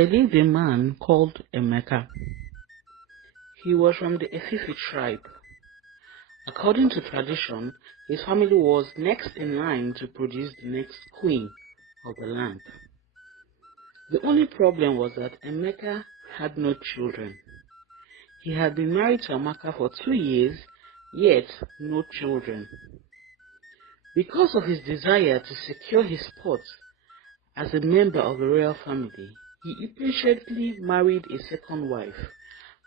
There lived a man called Emeka. He was from the Efifi tribe. According to tradition, his family was next in line to produce the next queen of the land. The only problem was that Emeka had no children. He had been married to Amaka for 2 years, yet no children. Because of his desire to secure his spot as a member of the royal family, he impatiently married a second wife.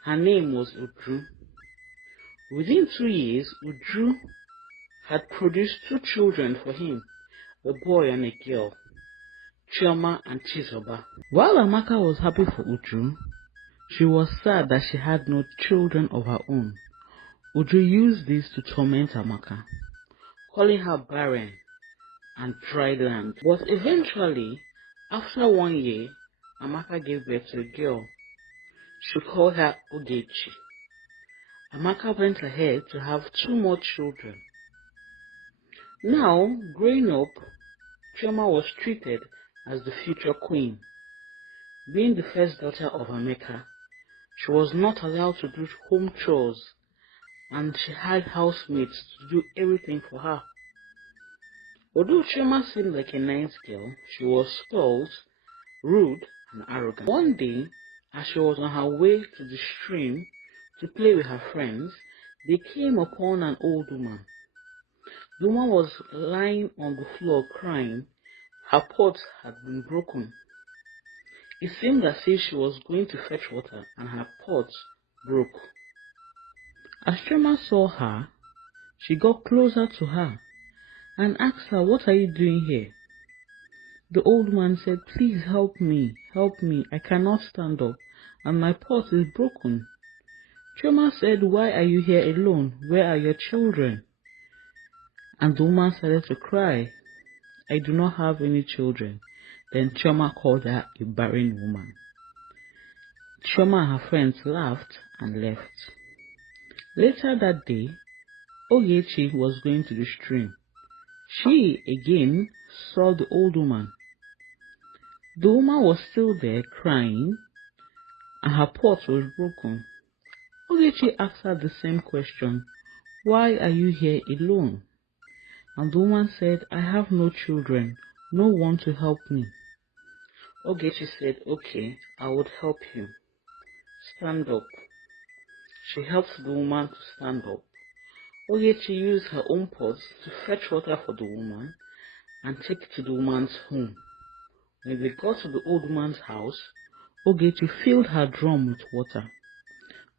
Her name was Uju. Within 2 years, Uju had produced 2 children for him, a boy and a girl, Chioma and Chizoba. While Amaka was happy for Uju, she was sad that she had no children of her own. Uju used this to torment Amaka, calling her barren and dry land. But eventually, after 1 year, Amaka gave birth to a girl. She called her Ogechi. Amaka went ahead to have 2 more children. Now, growing up, Chioma was treated as the future queen. Being the first daughter of Emeka, she was not allowed to do home chores, and she had housemates to do everything for her. Although Chioma seemed like a nice girl, she was spoiled, rude, and arrogant. One day, as she was on her way to the stream to play with her friends, they came upon an old woman. The woman was lying on the floor crying. Her pot had been broken. It seemed as if she was going to fetch water and her pot broke. As Chioma saw her, she got closer to her and asked her, "What are you doing here?" The old man said, "Please help me, I cannot stand up and my pot is broken." Chioma said, "Why are you here alone? Where are your children?" And the woman started to cry. "I do not have any children." Then Chioma called her a barren woman. Chioma and her friends laughed and left. Later that day, Ogechi was going to the stream. She again saw the old woman. The woman was still there crying, and her pot was broken. Ogechi asked her the same question, "Why are you here alone?" And the woman said, "I have no children, no one to help me." Ogechi said, "Okay, I would help you. Stand up." She helped the woman to stand up. Ogechi used her own pot to fetch water for the woman and take it to the woman's home. When they got to the old woman's house, Ogechi filled her drum with water.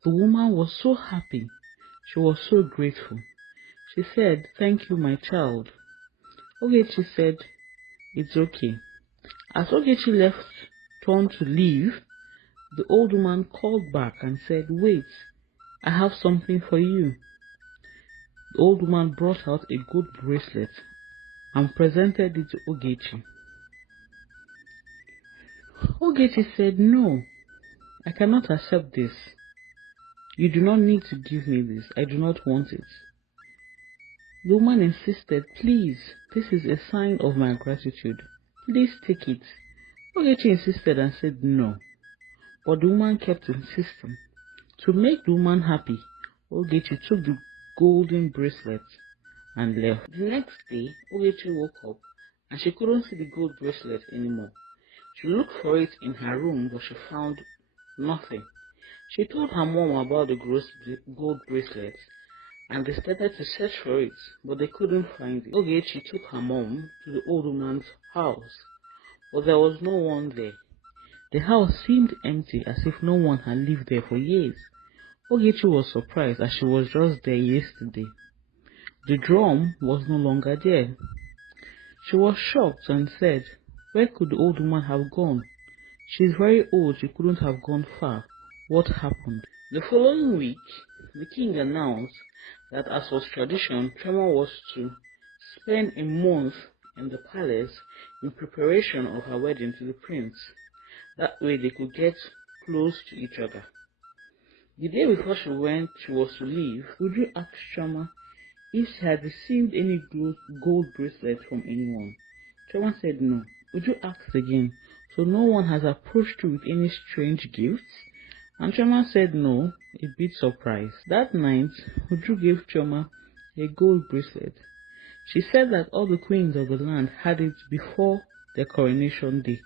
The woman was so happy. She was so grateful. She said, "Thank you, my child." Ogechi said, "It's okay." As Ogechi left, turned to leave, the old woman called back and said, "Wait, I have something for you." The old woman brought out a gold bracelet and presented it to Ogechi. Ogechi said, "No, I cannot accept this. You do not need to give me this. I do not want it." The woman insisted, "Please, this is a sign of my gratitude. Please take it." Ogechi insisted and said no. But the woman kept insisting. To make the woman happy, Ogechi took the golden bracelet and left. The next day, Ogechi woke up and she couldn't see the gold bracelet anymore. She looked for it in her room, but she found nothing. She told her mom about the gold bracelet, and they started to search for it, but they couldn't find it. Ogechi took her mom to the old woman's house, but there was no one there. The house seemed empty, as if no one had lived there for years. Ogechi was surprised, as she was just there yesterday. The drum was no longer there. She was shocked and said, "Where could the old woman have gone? She is very old, she couldn't have gone far. What happened?" The following week, the king announced that, as was tradition, Chioma was to spend a month in the palace in preparation of her wedding to the prince. That way they could get close to each other. The day before she was to leave, Uju asked Chioma if she had received any gold bracelet from anyone. Chioma said no. Uju asked again, so no one has approached you with any strange gifts? And Chioma said no, a bit surprised. That night, Uju gave Chioma a gold bracelet. She said that all the queens of the land had it before their coronation day.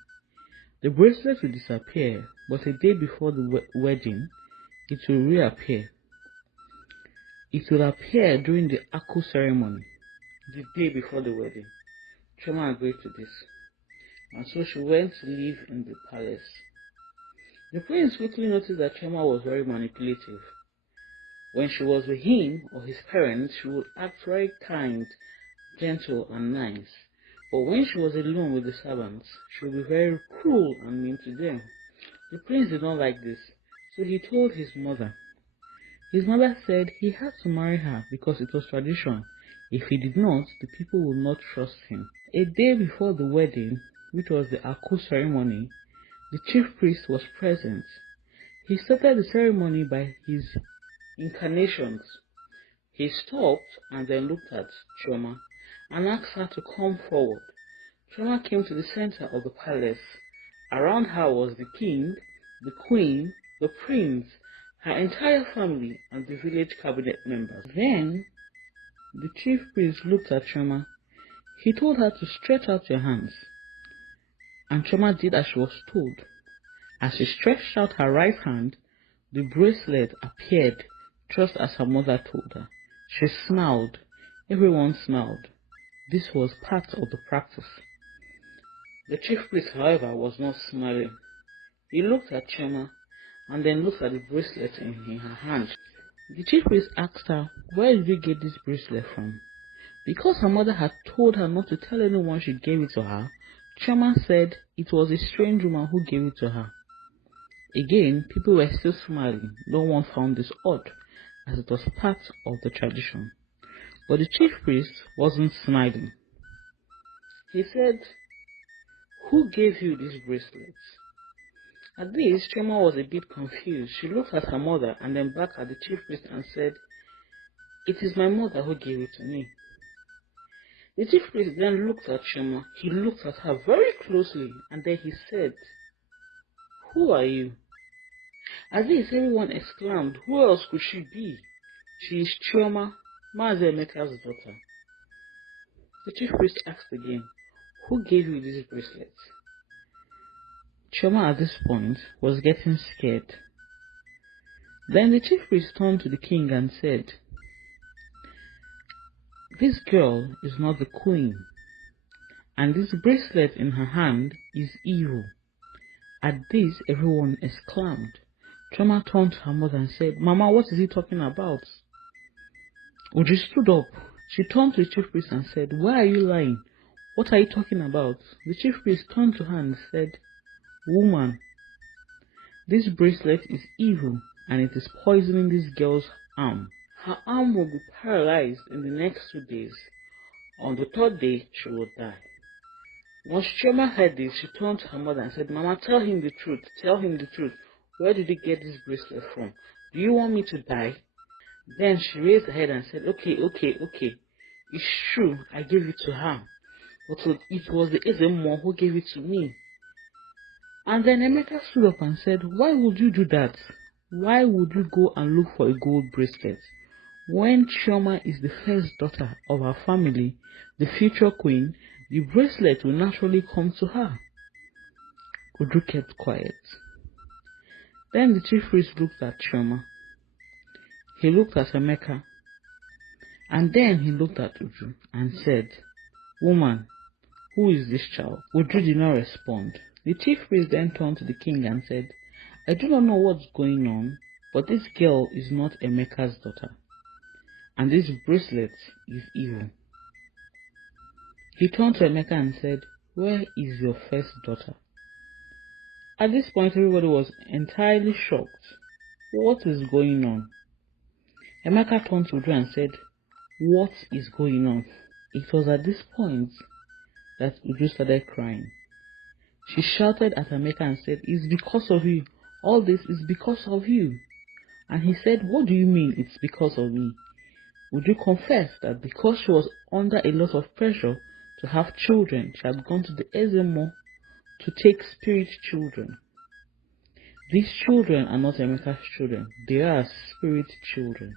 The bracelet will disappear, but a day before the wedding, it will reappear. It will appear during the Aku ceremony, the day before the wedding. Chioma agreed to this, and so she went to live in the palace. The prince quickly noticed that Chioma was very manipulative. When she was with him or his parents, she would act very kind, gentle, and nice. But when she was alone with the servants, she would be very cruel and mean to them. The prince did not like this, so he told his mother. His mother said he had to marry her because it was tradition. If he did not, the people would not trust him. A day before the wedding, which was the Aku ceremony, the chief priest was present. He started the ceremony by his incarnations. He stopped and then looked at Chioma and asked her to come forward. Chioma came to the center of the palace. Around her was the king, the queen, the prince, her entire family, and the village cabinet members. Then, the chief priest looked at Chioma. He told her to stretch out your hands, and Chioma did as she was told. As she stretched out her right hand, the bracelet appeared just as her mother told her. She smiled. Everyone smiled. This was part of the practice. The chief priest, however, was not smiling. He looked at Chioma and then looked at the bracelet in her hand. The chief priest asked her, "Where did you get this bracelet from?" Because her mother had told her not to tell anyone she gave it to her, Chioma said it was a strange woman who gave it to her. Again, people were still smiling. No one found this odd, as it was part of the tradition. But the chief priest wasn't smiling. He said, "Who gave you this bracelet?" At this, Chioma was a bit confused. She looked at her mother and then back at the chief priest and said, "It is my mother who gave it to me." The chief priest then looked at Chioma. He looked at her very closely and then he said, "Who are you?" At this, everyone exclaimed, "Who else could she be? She is Chioma, Mazi Emeka's daughter." The chief priest asked again, "Who gave you this bracelet?" Chioma at this point was getting scared. Then the chief priest turned to the king and said, "This girl is not the queen, and this bracelet in her hand is evil." At this, everyone exclaimed. Chioma turned to her mother and said, "Mama, what is he talking about?" Uju stood up. She turned to the chief priest and said, "Why are you lying? What are you talking about?" The chief priest turned to her and said, "Woman, this bracelet is evil and it is poisoning this girl's arm. Her arm will be paralyzed in the next 2 days. On the 3rd day, she will die." Once Chioma heard this, she turned to her mother and said, "Mama, tell him the truth. Tell him the truth. Where did you get this bracelet from? Do you want me to die?" Then she raised her head and said, Okay. It's true, I gave it to her. But it was the Ezemo who gave it to me." And then Emeka stood up and said, "Why would you do that? Why would you go and look for a gold bracelet? When Chioma is the first daughter of our family, the future queen, the bracelet will naturally come to her." Uju kept quiet. Then the chief priest looked at Chioma. He looked at Emeka. And then he looked at Uju and said, "Woman, who is this child?" Uju did not respond. The chief priest then turned to the king and said, "I do not know what's going on, but this girl is not Emeka's daughter, and this bracelet is evil." He turned to Emeka and said, "Where is your first daughter?" At this point, everybody was entirely shocked. What is going on? Emeka turned to Uju and said, "What is going on?" It was at this point that Uju started crying. She shouted at Emeka and said, "It's because of you. All this is because of you." And he said, "What do you mean it's because of me?" Uju confessed that because she was under a lot of pressure to have children, she had gone to the Ezemo to take spirit children. These children are not Emeka's children, they are spirit children.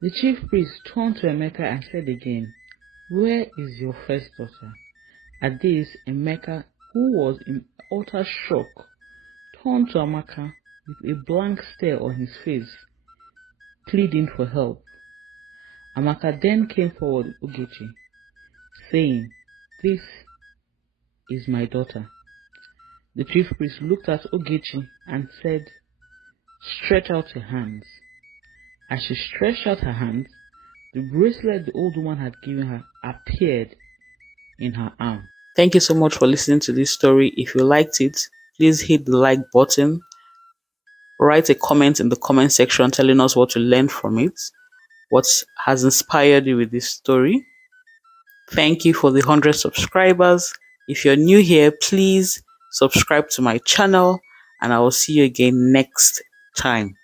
The chief priest turned to Emeka and said again, "Where is your first daughter?" At this, Emeka, who was in utter shock, turned to Amaka with a blank stare on his face, pleading for help. Amaka then came forward with Ogechi, saying, "This is my daughter." The chief priest looked at Ogechi and said, "Stretch out your hands." As she stretched out her hands, the bracelet the old woman had given her appeared in her arm. Thank you so much for listening to this story. If you liked it, please hit the like button. Write a comment in the comment section telling us what you learned from it, what has inspired you with this story. Thank you for the 100 subscribers. If you're new here, please subscribe to my channel, and I will see you again next time.